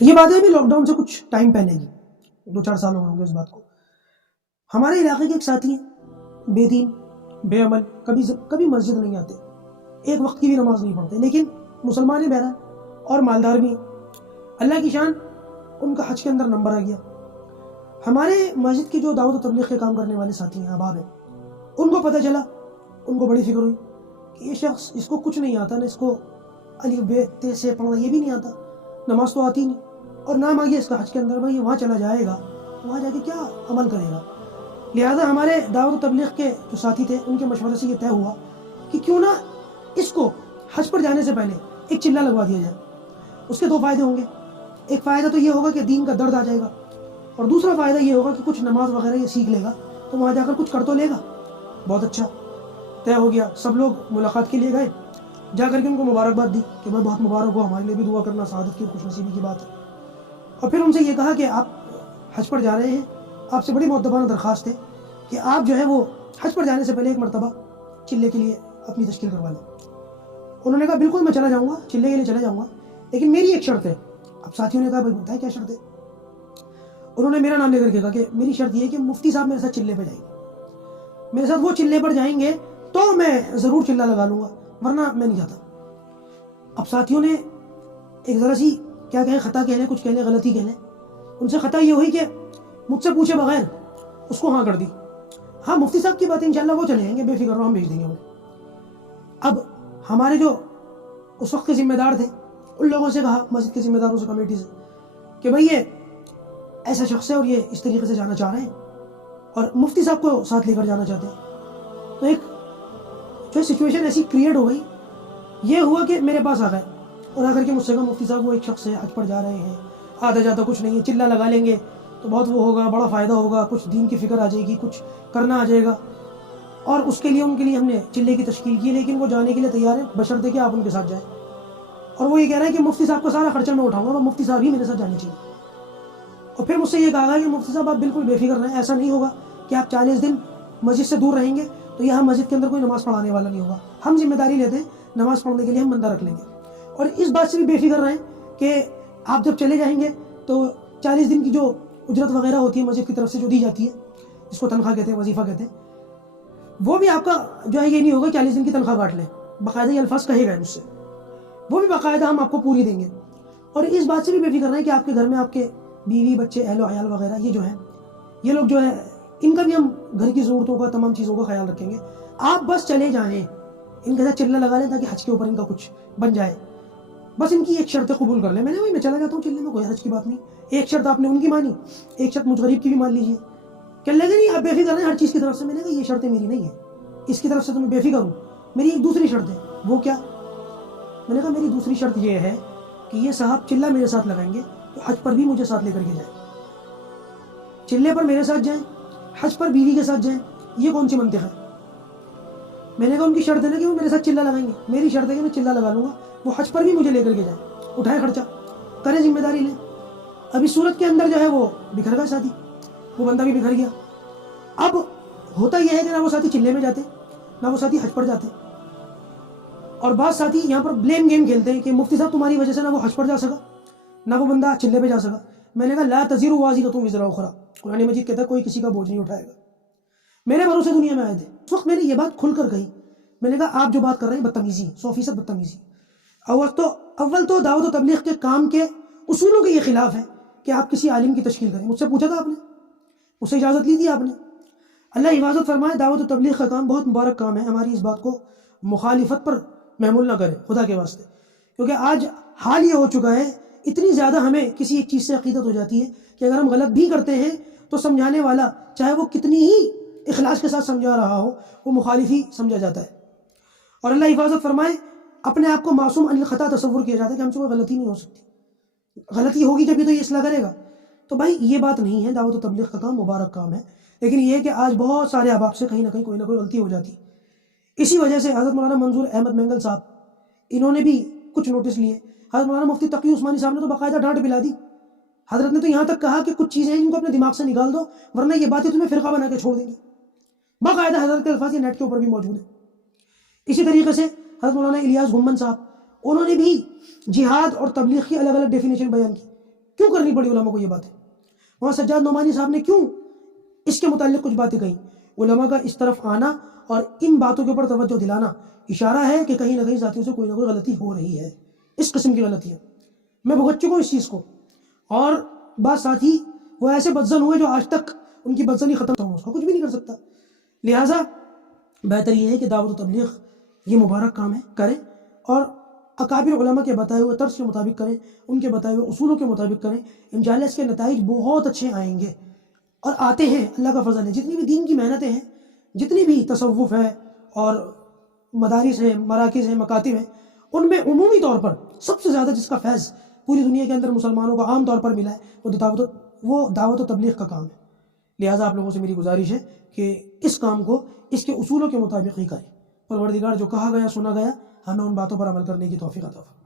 یہ بات ہے بھی لاک ڈاؤن سے کچھ ٹائم پہلے کی، 2-4 سال ہوں گے اس بات کو. ہمارے علاقے کے ایک ساتھی ہیں، بے دین بے عمل، کبھی مسجد نہیں آتے، ایک وقت کی بھی نماز نہیں پڑھتے، لیکن مسلمان ہیں بہرحال اور مالدار بھی ہیں. اللہ کی شان، ان کا حج کے اندر نمبر آ گیا. ہمارے مسجد کے جو دعوت و تبلیغ کے کام کرنے والے ساتھی ہیں، احباب ہیں، ان کو پتہ چلا، ان کو بڑی فکر ہوئی کہ یہ شخص، اس کو کچھ نہیں آتا، نہ اس کو الف ب ت سے پڑھنا یہ بھی نہیں آتا، نماز تو آتی نہیں، اور نام آ گیا اس کا حج کے اندر. بھائی وہاں چلا جائے گا، وہاں جا کے کیا عمل کرے گا؟ لہٰذا ہمارے دعوت و تبلیغ کے جو ساتھی تھے، ان کے مشورے سے یہ طے ہوا کہ کیوں نہ اس کو حج پر جانے سے پہلے ایک چلہ لگوا دیا جائے. اس کے 2 فائدے ہوں گے. ایک فائدہ تو یہ ہوگا کہ دین کا درد آ جائے گا، اور دوسرا فائدہ یہ ہوگا کہ کچھ نماز وغیرہ یہ سیکھ لے گا، تو وہاں جا کر کچھ کر تو لے گا. بہت اچھا، طے ہو گیا. سب لوگ ملاقات کے لیے گئے، جا کر کے ان کو مبارکباد دی کہ بھائی بہت مبارک ہو، ہمارے لیے بھی دعا کرنا، سعادت کی اور خوش نصیبی کی بات ہے. اور پھر ان سے یہ کہا کہ آپ حج پر جا رہے ہیں، آپ سے بڑی مؤدبانہ درخواست ہے کہ آپ جو ہے وہ حج پر جانے سے پہلے ایک مرتبہ چلے کے لیے اپنی تشکیل کروا لیں. انہوں نے کہا بالکل میں چلا جاؤں گا، چلے کے لیے چلا جاؤں گا، لیکن میری ایک شرط ہے. اب ساتھیوں نے کہا بھائی بتائیں کیا شرط ہے؟ انہوں نے میرا نام لے کر کے کہا کہ میری شرط یہ ہے کہ مفتی صاحب میرے ساتھ چلے پہ جائیں گے، میرے ساتھ وہ چلے پر جائیں گے تو میں ضرور چلہ لگا لوں گا، ورنہ میں نہیں جاتا. اب ساتھیوں نے ایک ذرا سی کیا کہیں، خطا کہہ لیں، کچھ کہہ لیں، غلطی کہہ لیں، ان سے خطا یہ ہوئی کہ مجھ سے پوچھے بغیر اس کو ہاں کر دی. ہاں مفتی صاحب کی بات ہے، انشاءاللہ وہ چلے جائیں گے، بے فکر رہو، ہم بھیج دیں گے انہیں. اب ہمارے جو اس وقت کے ذمہ دار تھے، ان لوگوں سے کہا، مسجد کے ذمہ داروں سے، کمیٹی سے، کہ بھئی یہ ایسا شخص ہے اور یہ اس طریقے سے جانا چاہ رہے ہیں اور مفتی صاحب کو ساتھ لے کر جانا چاہتے ہیں. تو ایک جو سچویشن ایسی کریٹ ہو گئی. یہ ہوا کہ میرے پاس آ گئے اور آ کر کے مجھ سے کہا مفتی صاحب وہ ایک شخص ہے، حج پر جا رہے ہیں، آتا جاتا کچھ نہیں ہے، چلہ لگا لیں گے تو بہت وہ ہوگا، بڑا فائدہ ہوگا، کچھ دین کی فکر آ جائے گی، کچھ کرنا آ جائے گا. اور اس کے لیے ان کے لیے ہم نے چلے کی تشکیل کی، لیکن وہ جانے کے لیے تیار ہیں بشرطے کہ آپ ان کے ساتھ جائیں. اور وہ یہ کہہ رہے ہیں کہ مفتی صاحب کا سارا خرچہ میں اٹھاؤں گا اور مفتی صاحب ہی میرے ساتھ جانے چاہیے. اور پھر مجھ سے یہ کہا گیا کہ مفتی صاحب آپ بالکل بے فکر رہیں، ایسا نہیں ہوگا کہ آپ 40 دن مسجد سے دور رہیں گے تو یہاں مسجد کے اندر کوئی نماز پڑھانے والا نہیں ہوگا، ہم ذمہ داری لیتے ہیں، نماز پڑھنے کے لیے ہم بندہ رکھ لیں گے. اور اس بات سے بھی بے فکر رہیں کہ آپ جب چلے جائیں گے تو 40 دن کی جو اجرت وغیرہ ہوتی ہے مسجد کی طرف سے جو دی جاتی ہے، جس کو تنخواہ کہتے ہیں، وظیفہ کہتے ہیں، وہ بھی آپ کا جو ہے یہ نہیں ہوگا 40 دن کی تنخواہ کاٹ لیں. باقاعدہ یہ الفاظ کہے گئے مجھ سے، وہ بھی باقاعدہ ہم آپ کو پوری دیں گے. اور اس بات سے بھی بے فکر رہیں کہ آپ کے گھر میں آپ کے بیوی بچے اہل و عیال وغیرہ یہ جو ہیں، یہ لوگ جو ہے ان کا بھی ہم گھر کی ضرورتوں کا، تمام چیزوں کا خیال رکھیں گے. آپ بس چلے جائیں، ان کے ساتھ چلہ لگا لیں تاکہ حج کے اوپر ان کا کچھ بن جائے. بس ان کی ایک شرط قبول کر لیں. میں نے وہی میں چلا جاتا ہوں چلنے میں، کوئی حرج کی بات نہیں. ایک شرط آپ نے ان کی مانی، ایک شرط مجھ غریب کی بھی مان لیجیے. کہنے لگے نہیں آپ بے فکر رہیں ہر چیز کی طرف سے. میں نے کہا یہ شرطیں میری نہیں ہیں، اس کی طرف سے تو میں بے فکر ہوں. میری ایک دوسری شرط ہے. وہ کیا؟ میں نے کہا میری دوسری شرط یہ ہے کہ یہ صاحب چلہ میرے ساتھ لگائیں گے تو حج پر بھی مجھے ساتھ لے کر کے جائیں. چلے پر میرے ساتھ جائیں، حج پر بیوی کے ساتھ جائیں، یہ کون سی منطق ہے؟ میں نے کہا ان کی شرط ہے نا کہ وہ میرے ساتھ چلہ لگائیں گے، میری شرط ہے کہ میں چلہ لگا لوں گا، وہ حج پر بھی مجھے لے کر کے جائیں، اٹھائے خرچہ، کریں، ذمہ داری لیں. اب اس صورت کے اندر جو ہے وہ بکھر گیا ساتھی، وہ بندہ بھی بکھر گیا. اب ہوتا یہ ہے کہ نہ وہ ساتھی چلے میں جاتے، نہ وہ ساتھی حج پر جاتے. اور بعض ساتھی یہاں پر بلیم گیم کھیلتے ہیں کہ مفتی صاحب تمہاری وجہ سے نہ وہ حج پر جا سکا، نہ وہ بندہ چلے پہ جا سکا. میں نے کہا لا تزر وازرۃ وزر اخری، قرآن مجید کہتا ہے کوئی کسی کا بوجھ نہیں اٹھائے گا. میرے بھروسے دنیا میں آئے تھے. اس وقت میں نے یہ بات کھل کر کہی. میں نے کہا آپ جو بات کر رہے ہیں بدتمیزی، 100% بدتمیزی. اول تو دعوت و تبلیغ کے کام کے اصولوں کے یہ خلاف ہے کہ آپ کسی عالم کی تشکیل کریں. مجھ سے پوچھا تھا آپ نے، مجھ سے اجازت لی تھی آپ نے. اللہ حفاظت فرمائے، دعوت و تبلیغ کا کام بہت مبارک کام ہے. ہماری اس بات کو مخالفت پر محمول نہ کریں خدا کے واسطے، کیونکہ آج حال یہ ہو چکا ہے، اتنی زیادہ ہمیں کسی ایک چیز سے عقیدت ہو جاتی ہے کہ اگر ہم غلط بھی کرتے ہیں تو سمجھانے والا چاہے وہ کتنی ہی اخلاص کے ساتھ سمجھا رہا ہو، وہ مخالف ہی سمجھا جاتا ہے. اور اللہ حفاظت فرمائے، اپنے آپ کو معصوم عن الخطا تصور کیا جاتا ہے کہ ہم سے کوئی غلطی نہیں ہو سکتی، غلطی ہوگی جبھی تو یہ اصلاح کرے گا. تو بھائی یہ بات نہیں ہے. دعوت و تبلیغ کا کام مبارک کام ہے، لیکن یہ ہے کہ آج بہت سارے احباب سے کہیں نہ کہیں کوئی نہ کوئی غلطی ہو جاتی. اسی وجہ سے حضرت مولانا منظور احمد مینگل صاحب، انہوں نے بھی کچھ نوٹس لیے. حضرت مولانا مفتی تقی عثمانی صاحب نے تو باقاعدہ ڈانٹ پلا دی. حضرت نے تو یہاں تک کہا کہ کچھ چیزیں ہیں جن کو اپنے دماغ سے نکال دو ورنہ یہ باتیں تمہیں فرقہ بنا کے چھوڑ دیں گی. باقاعدہ حضرت کے الفاظ یہ نیٹ کے اوپر بھی موجود ہیں. اسی طریقے سے حضرت مولانا الیاس گھمن صاحب، انہوں نے بھی جہاد اور تبلیغ کی الگ الگ ڈیفینیشن بیان کی. کیوں کرنی پڑی علماء کو یہ باتیں؟ وہاں سجاد نعمانی صاحب نے کیوں اس کے متعلق کچھ باتیں کہیں؟ علماء کا اس طرف آنا اور ان باتوں کے اوپر توجہ دلانا اشارہ ہے کہ کہیں نہ کہیں ذاتیوں سے کوئی نہ کوئی غلطی ہو رہی ہے، اس قسم کی غلطی ہے۔ میں بھگت چکا ہوں اس چیز کو، اور بعض ساتھی وہ ایسے بدزن ہوئے جو آج تک ان کی بدزنی ختم ہو، اس کا کچھ بھی نہیں کر سکتا۔ لہٰذا بہتر یہ ہے کہ دعوت و تبلیغ یہ مبارک کام ہے، کریں، اور اکابر علماء کے بتائے ہوئے طرز کے مطابق کریں، ان کے بتائے ہوئے اصولوں کے مطابق کریں، انشاءاللہ اس کے نتائج بہت اچھے آئیں گے، اور آتے ہیں، اللہ کا فضل ہے۔ جتنی بھی دین کی محنتیں ہیں، جتنی بھی تصوف ہے اور مدارس ہیں، مراکز ہیں، مکاتب ہیں، ان میں عمومی طور پر سب سے زیادہ جس کا فیض پوری دنیا کے اندر مسلمانوں کو عام طور پر ملا ہے وہ دعوت و تبلیغ کا کام ہے۔ لہٰذا آپ لوگوں سے میری گزارش ہے کہ اس کام کو اس کے اصولوں کے مطابق ہی کریں۔ پروردگار جو کہا گیا سنا گیا ہمیں ان باتوں پر عمل کرنے کی توفیق عطا فرمائے۔